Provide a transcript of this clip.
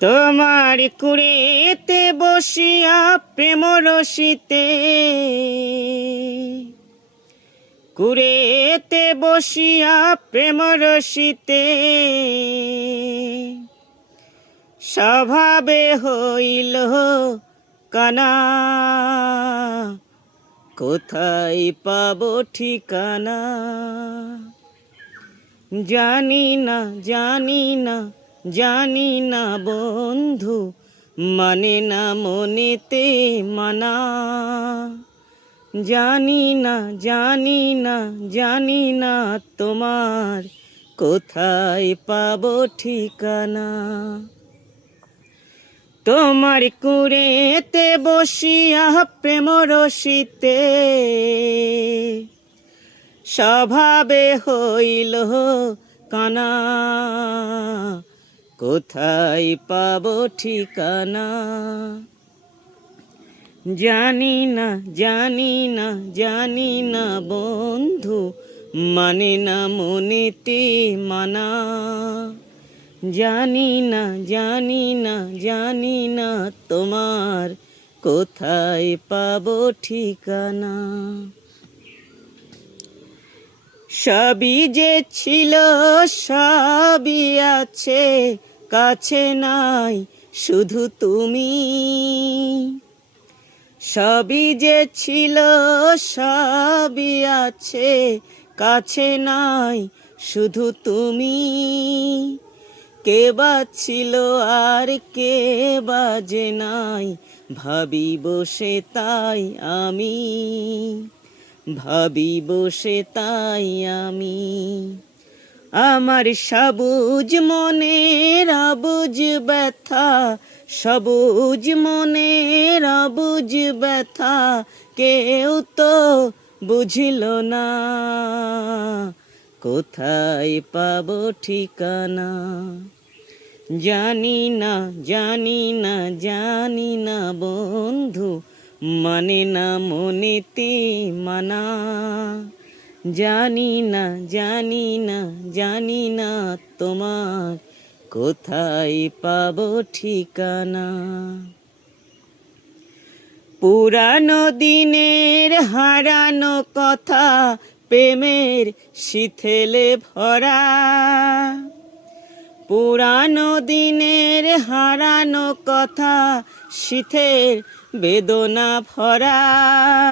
তোমার কুড়েতে বসিয়া প্রেম রসিতে, কুড়েতে বসিয়া প্রেম রসিতে, স্বভাবে হইল কানা। কোথায় পাবো ঠিকানা? জানি না জানি না জানি না বন্ধু, মানে না মনেতে মানা। জানি না জানি না জানি না তোমার, কোথায় পাবো ঠিকানা। তোমার কুড়েতে বসিয়া প্রেম রসিতে, স্বভাবে হইল কানা। কোথায় পাবো ঠিকানা? জানি না জানি না জানি না বন্ধু, মানে না মনেতে মানা। জানি না জানি না জানি না তোমার, কোথায় পাবো ঠিকানা। সবই যে ছিল সবই আছে, কাছে নাই শুধু তুমি। সবই যে ছিল সবই আছে, কাছে নাই শুধু তুমি। কে বা ছিল আর কে বা যে নাই, ভাবি বসে তাই আমি, ভাবি বসে তাই আমি। আমার সবুজ মনের অবুঝ ব্যথা, সবুজ মনের অবুঝ ব্যথা, কেউ তো বুঝিল না। কোথায় পাবো ঠিকানা? জানি না জানি না জানি না বন্ধু, মানে না মনেতে মানা। জানি না জানি না জানি না তোমার, কোথায় পাবো ঠিকানা। পুরানো দিনের হারানো কথা, প্রেমের শিথিলে ভরা। পুরানো দিনের হারানো কথা, শীতের বেদনা ভরা।